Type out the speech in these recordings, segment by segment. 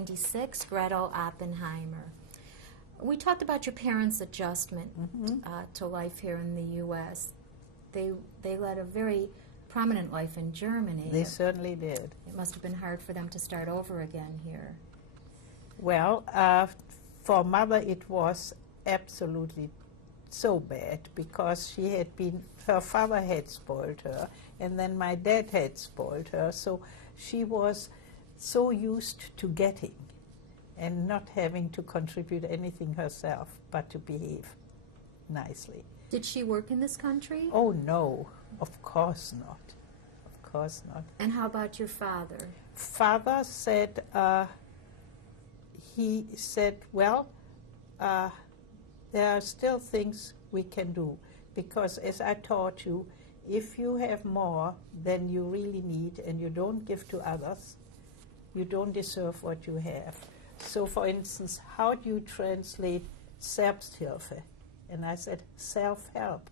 1996, Gretel Oppenheimer. We talked about your parents' adjustment to life here in the U.S. They led a very prominent life in Germany. They certainly did. It must have been hard for them to start over again here. Well, for Mother it was absolutely so bad, because she had been, her father had spoiled her, and then my dad had spoiled her, so she was so used to getting and not having to contribute anything herself, but to behave nicely. Did she work in this country? Oh no, of course not. Of course not. And how about your father? Father said, he said, well, there are still things we can do, because as I taught you, if you have more than you really need and you don't give to others, you don't deserve what you have. So for instance, how do you translate Selbsthilfe? And I said, self-help.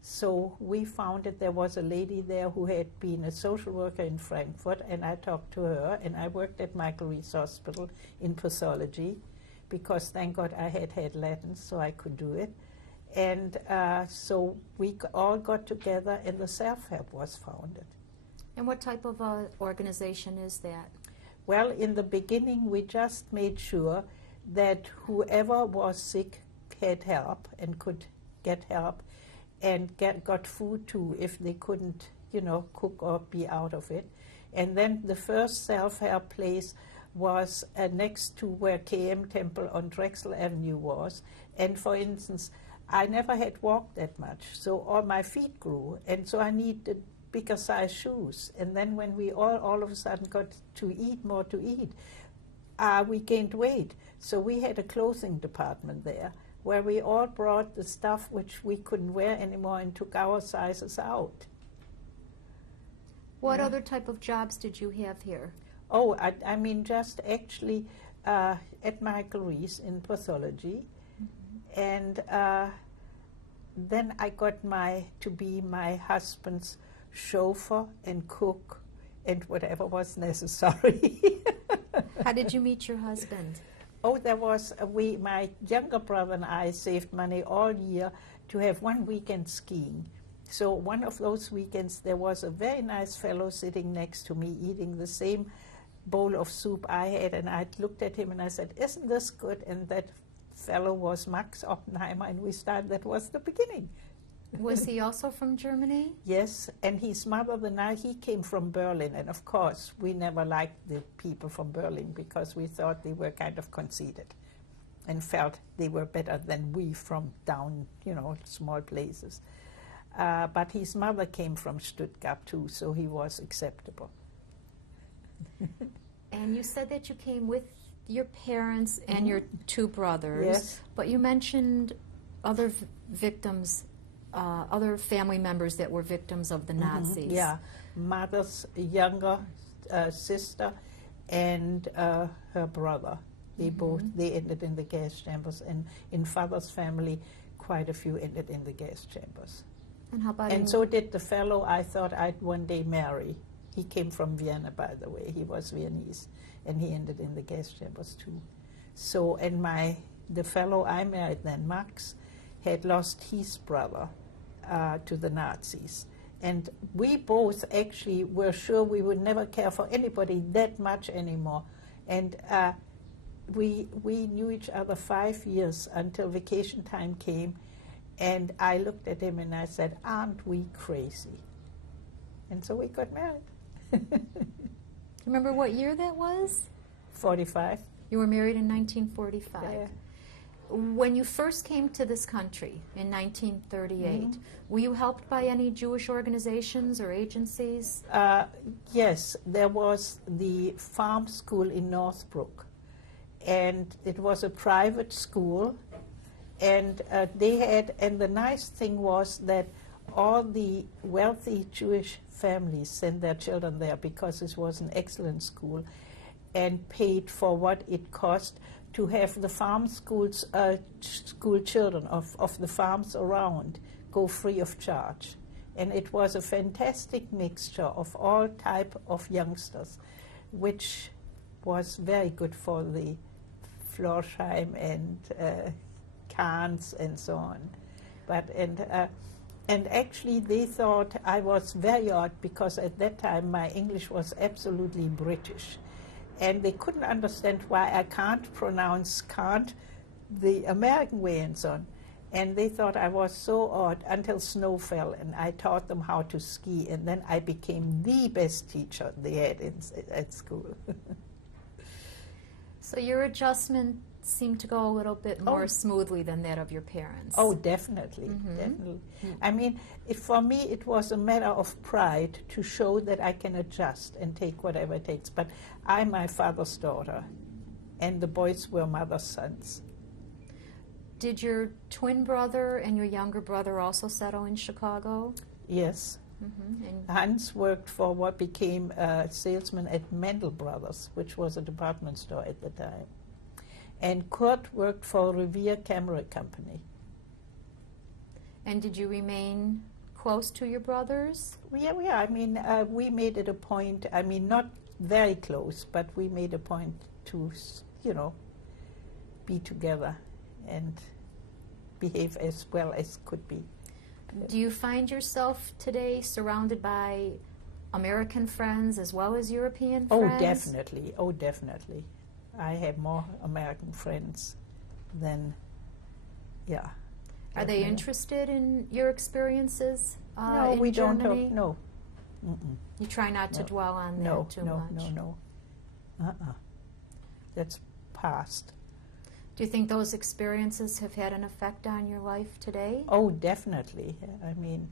So we found that there was a lady there who had been a social worker in Frankfurt, and I talked to her, and I worked at Michael Reese Hospital in pathology, because thank God I had Latin, so I could do it. And so we all got together, and the self-help was founded. And what type of organization is that? Well, in the beginning, we just made sure that whoever was sick had help and could get help, and got food too if they couldn't, you know, cook or be out of it. And then the first self-help place was next to where KM Temple on Drexel Avenue was. And for instance, I never had walked that much, so all my feet grew, and so I needed bigger size shoes. And then when we all of a sudden got to eat more to eat, we gained weight. So we had a clothing department there where we all brought the stuff which we couldn't wear anymore and took our sizes out. What other type of jobs did you have here? Oh, I mean, just actually at Michael Reese in pathology. And then I got to be my husband's chauffeur and cook and whatever was necessary. How did you meet your husband? Oh, there was, my younger brother and I saved money all year to have one weekend skiing. So one of those weekends there was a very nice fellow sitting next to me eating the same bowl of soup I had, and I looked at him and I said, isn't this good? And that fellow was Max Oppenheimer, and we started, that was the beginning. Was he also from Germany? Yes, and his mother, he came from Berlin, and of course we never liked the people from Berlin because we thought they were kind of conceited and felt they were better than we from down, you know, small places. But his mother came from Stuttgart too, so he was acceptable. And you said that you came with your parents and your two brothers, yes. But you mentioned other victims, other family members that were victims of the Nazis. Yeah, mother's younger sister and her brother. They they ended in the gas chambers, and in father's family, quite a few ended in the gas chambers. And how about? And so did the fellow I thought I'd one day marry. He came from Vienna, by the way. He was Viennese, and he ended in the gas chambers too. So, and the fellow I married then, Max, had lost his brother to the Nazis. And we both actually were sure we would never care for anybody that much anymore. And we knew each other 5 years until vacation time came, and I looked at him and I said, aren't we crazy? And so we got married. Remember what year that was? 45. You were married in 1945. Yeah. When you first came to this country in 1938, were you helped by any Jewish organizations or agencies? Yes, there was the farm school in Northbrook, and it was a private school, and they had, and the nice thing was that all the wealthy Jewish families sent their children there because this was an excellent school, and paid for what it cost to have the farm schools, school children of the farms around go free of charge. And it was a fantastic mixture of all type of youngsters, which was very good for the Florsheim and Kahns and so on. But and actually they thought I was very odd because at that time my English was absolutely British. And they couldn't understand why I can't pronounce can't the American way and so on. And they thought I was so odd until snow fell and I taught them how to ski, and then I became the best teacher they had at school. So your adjustment seemed to go a little bit more smoothly than that of your parents. Oh, definitely, definitely. I mean, for me it was a matter of pride to show that I can adjust and take whatever it takes. But I'm my father's daughter, and the boys were mother's sons. Did your twin brother and your younger brother also settle in Chicago? Yes. And Hans worked for what became a salesman at Mendel Brothers, which was a department store at the time. And Kurt worked for Revere Camera Company. And did you remain close to your brothers? Yeah. I mean, we made it a point, I mean, not very close, but we made a point to, be together and behave as well as could be. Do you find yourself today surrounded by American friends as well as European friends? Oh, definitely. I have more American friends than, yeah. Are they interested in your experiences No, in we Germany? don't talk, no. Mm-mm. You try not to dwell on that too much? No. That's past. Do you think those experiences have had an effect on your life today? Oh, definitely. I mean,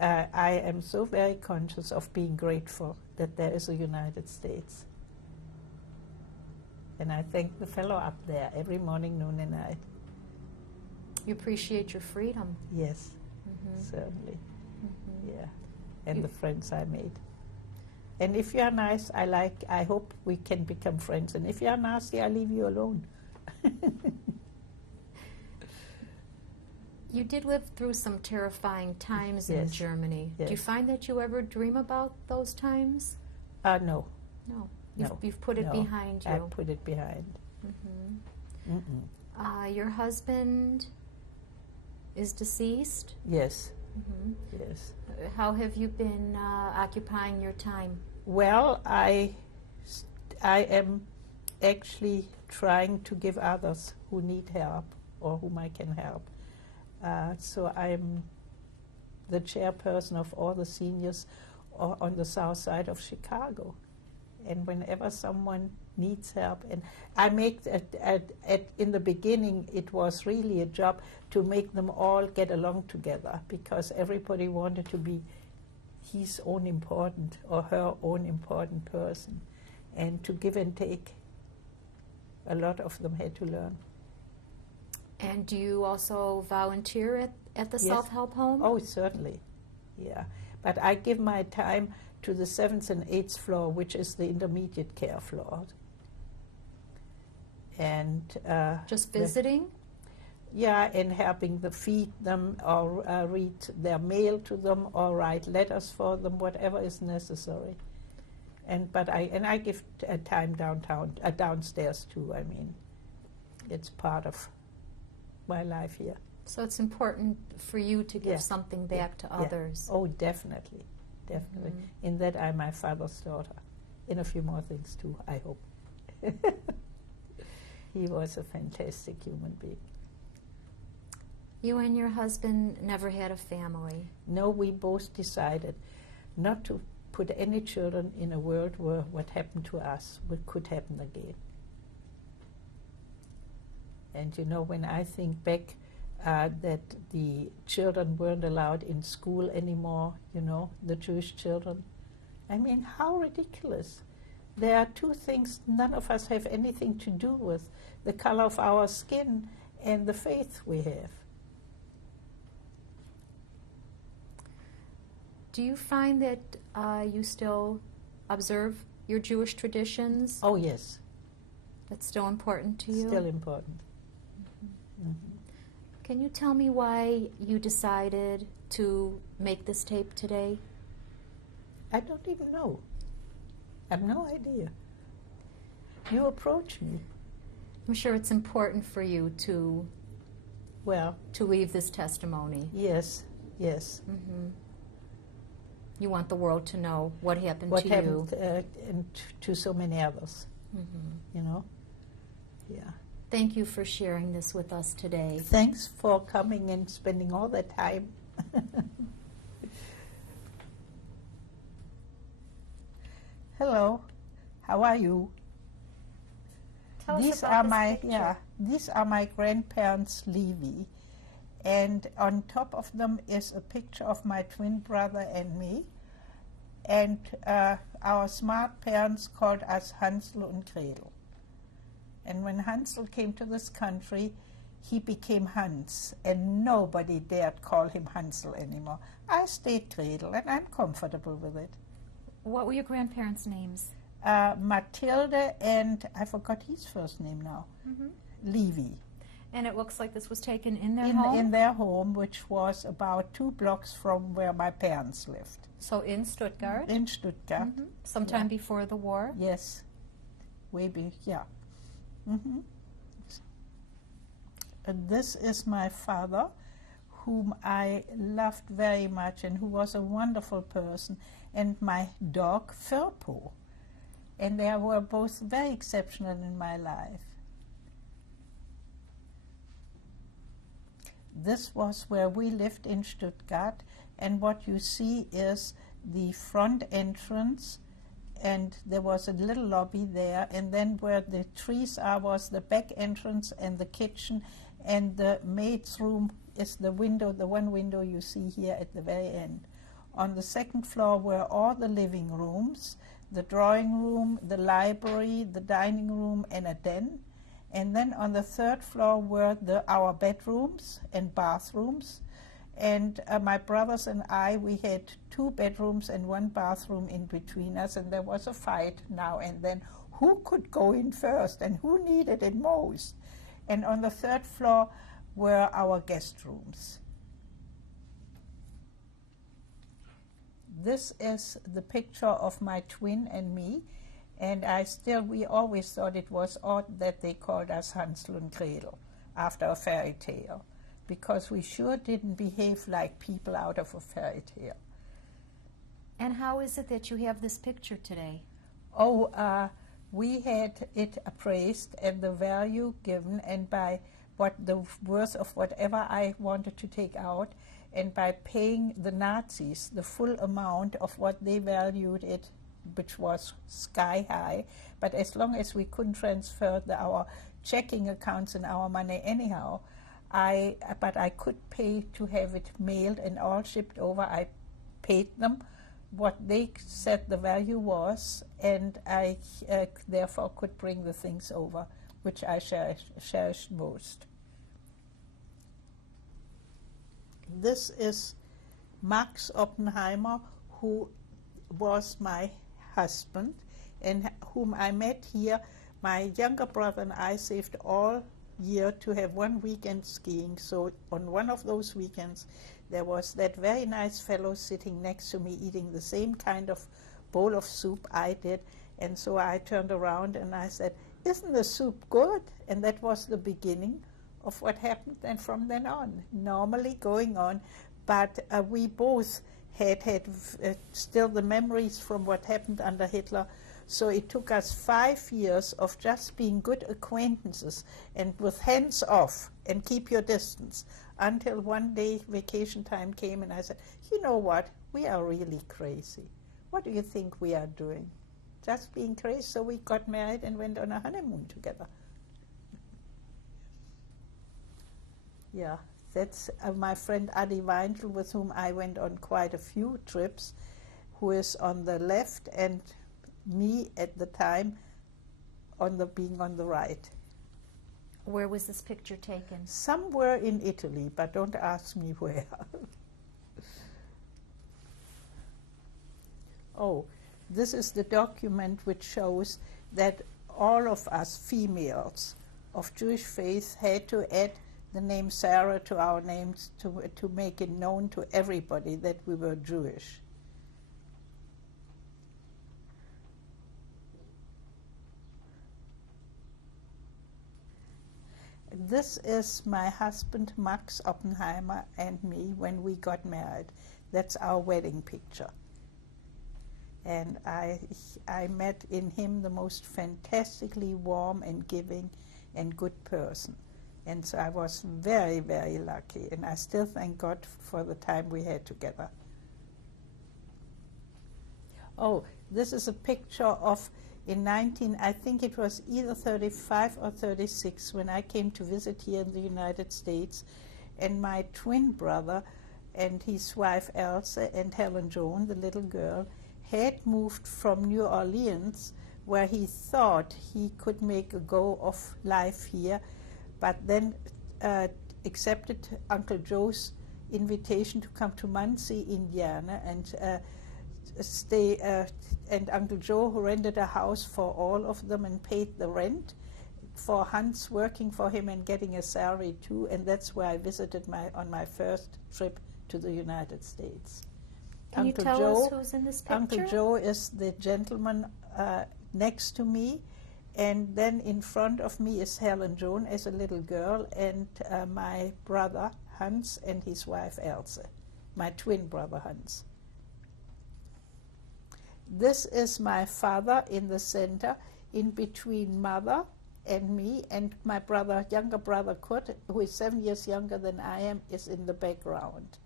I am so very conscious of being grateful that there is a United States. And I thank the fellow up there every morning, noon, and night. You appreciate your freedom. Yes, certainly. Yeah, and the friends I made. And if you are nice, I hope we can become friends. And if you are nasty, I leave you alone. You did live through some terrifying times in Germany. Yes. Do you find that you ever dream about those times? No. No. No. You've put it behind you. I put it behind. Your husband is deceased? Yes. Yes. How have you been occupying your time? Well, I am actually trying to give others who need help or whom I can help. So I'm the chairperson of all the seniors on the south side of Chicago. And whenever someone needs help, and I make in the beginning it was really a job to make them all get along together, because everybody wanted to be his own important or her own important person, and to give and take. A lot of them had to learn. And do you also volunteer at the self-help home? Oh, certainly, yeah. But I give my time to the 7th and 8th floor, which is the intermediate care floor. And just visiting? Yeah, and helping them feed them or read their mail to them or write letters for them, whatever is necessary. But I give time downstairs too. I mean, it's part of my life here. So it's important for you to give something back to others. Oh, definitely. In that I'm my father's daughter. In a few more things too, I hope. He was a fantastic human being. You and your husband never had a family? No, we both decided not to put any children in a world where what happened to us could happen again. And when I think back that the children weren't allowed in school anymore, the Jewish children, I mean, how ridiculous. There are two things none of us have anything to do with: the color of our skin and the faith we have. Do you find that you still observe your Jewish traditions? Oh, yes. That's still important to you? Still important. Can you tell me why you decided to make this tape today? I don't even know. I have no idea. You approach me. I'm sure it's important for you to Well, leave this testimony. yes, yes. Mm-hmm. You want the world to know what happened What to happened you. and to so many others, Mm-hmm. you know? Yeah. Thank you for sharing this with us today. Thanks for coming and spending all that time. Hello, how are you? Tell us These about are this my picture. these are my grandparents, Levi, and on top of them is a picture of my twin brother and me. And our smart parents called us Hansel and Gretel. And when Hansel came to this country, he became Hans, and nobody dared call him Hansel anymore. I stayed Gretel, and I'm comfortable with it. What were your grandparents' names? Matilda and I forgot his first name now. Mm-hmm. Levi. And it looks like this was taken in their home? In their home, which was about 2 blocks from where my parents lived. So in Stuttgart? In Stuttgart. Mm-hmm. Sometime before the war? Yes. Way big, yeah. Mm-hmm. This is my father, whom I loved very much and who was a wonderful person, and my dog, Firpo. And they were both very exceptional in my life. This was where we lived in Stuttgart, and what you see is the front entrance, and there was a little lobby there, and then where the trees are was the back entrance and the kitchen, and the maid's room is the window, the one window you see here at the very end. On the second floor were all the living rooms, the drawing room, the library, the dining room, and a den. And then on the third floor were our bedrooms and bathrooms. And my brothers and I, we had 2 bedrooms and 1 bathroom in between us, and there was a fight now and then. Who could go in first and who needed it most? And on the third floor were our guest rooms. This is the picture of my twin and me. And we always thought it was odd that they called us Hansel and Gretel after a fairy tale, because we sure didn't behave like people out of a fairy tale. And how is it that you have this picture today? Oh, we had it appraised and the value given, and by what the worth of whatever I wanted to take out, and by paying the Nazis the full amount of what they valued it, which was sky high, but as long as we couldn't transfer our checking accounts and our money anyhow, but I could pay to have it mailed and all shipped over. I paid them what they said the value was, and I therefore could bring the things over, which I cherished most. This is Max Oppenheimer, who was my husband and whom I met here. My younger brother and I saved all year to have 1 weekend skiing. So on one of those weekends, there was that very nice fellow sitting next to me eating the same kind of bowl of soup I did. And so I turned around and I said, "Isn't the soup good?" And that was the beginning of what happened. And from then on, normally going on. But we both had still the memories from what happened under Hitler. So it took us 5 years of just being good acquaintances and with hands off and keep your distance, until one day vacation time came and I said, "You know what, we are really crazy. What do you think we are doing? Just being crazy." So we got married and went on a honeymoon together. Yeah. That's my friend Arie Meler, with whom I went on quite a few trips, who is on the left, and me at the time being on the right. Where was this picture taken? Somewhere in Italy, but don't ask me where. Oh, this is the document which shows that all of us females of Jewish faith had to add the name Sarah to our names to make it known to everybody that we were Jewish. This is my husband Max Oppenheimer and me when we got married. That's our wedding picture. And I met in him the most fantastically warm and giving and good person. And so I was very, very lucky. And I still thank God for the time we had together. Oh, this is a picture of I think it was either 35 or 36, when I came to visit here in the United States. And my twin brother and his wife Elsa and Helen Joan, the little girl, had moved from New Orleans, where he thought he could make a go of life here, but then accepted Uncle Joe's invitation to come to Muncie, Indiana, and stay. And Uncle Joe, who rented a house for all of them and paid the rent, for Hans working for him and getting a salary too, and that's where I visited on my first trip to the United States. Can Uncle you tell Joe, us who's in this picture? Uncle Joe is the gentleman next to me, and then in front of me is Helen Joan as a little girl, and my brother Hans and his wife Else, my twin brother Hans. This is my father in the center, in between mother and me, and my younger brother Kurt, who is 7 years younger than I am, is in the background.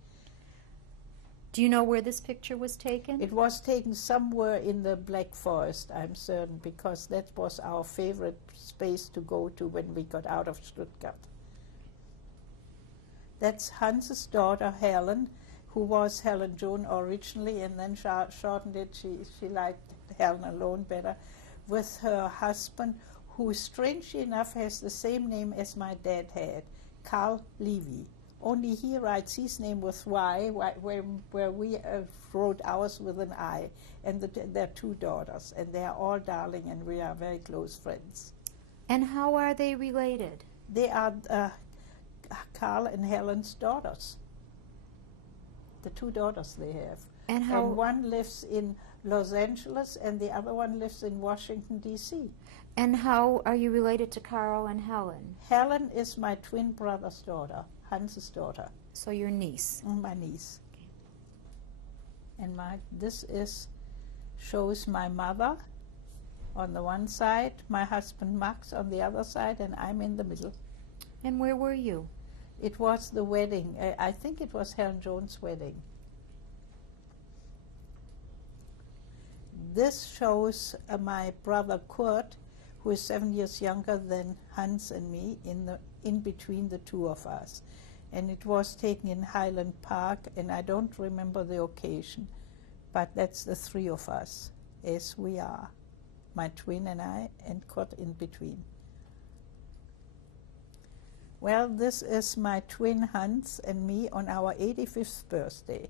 Do you know where this picture was taken? It was taken somewhere in the Black Forest, I'm certain, because that was our favorite space to go to when we got out of Stuttgart. That's Hans's daughter, Helen, who was Helen Joan originally, and then shortened it. She liked Helen alone better, with her husband, who strangely enough has the same name as my dad had, Carl Levy. Only he writes his name with Y, where we wrote ours with an I. And their two daughters, and they are all darling, and we are very close friends. And how are they related? They are Carl and Helen's daughters. The two daughters they have. And one lives in Los Angeles and the other one lives in Washington, D.C. And how are you related to Carl and Helen? Helen is my twin brother's daughter, Hans's daughter. So your niece. My niece. Okay. And this shows my mother on the one side, my husband Max on the other side, and I'm in the middle. And where were you? It was the wedding. I think it was Helen Joan's wedding. This shows my brother Kurt, who is 7 years younger than Hans and me, in between the two of us. And it was taken in Highland Park, and I don't remember the occasion, but that's the three of us, as we are, my twin and I, and Kurt in between. Well, this is my twin Hans and me on our 85th birthday.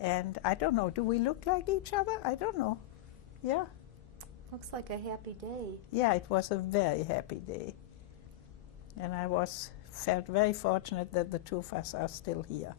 And I don't know, do we look like each other? I don't know. Yeah. Looks like a happy day. Yeah, it was a very happy day. And I felt very fortunate that the two of us are still here.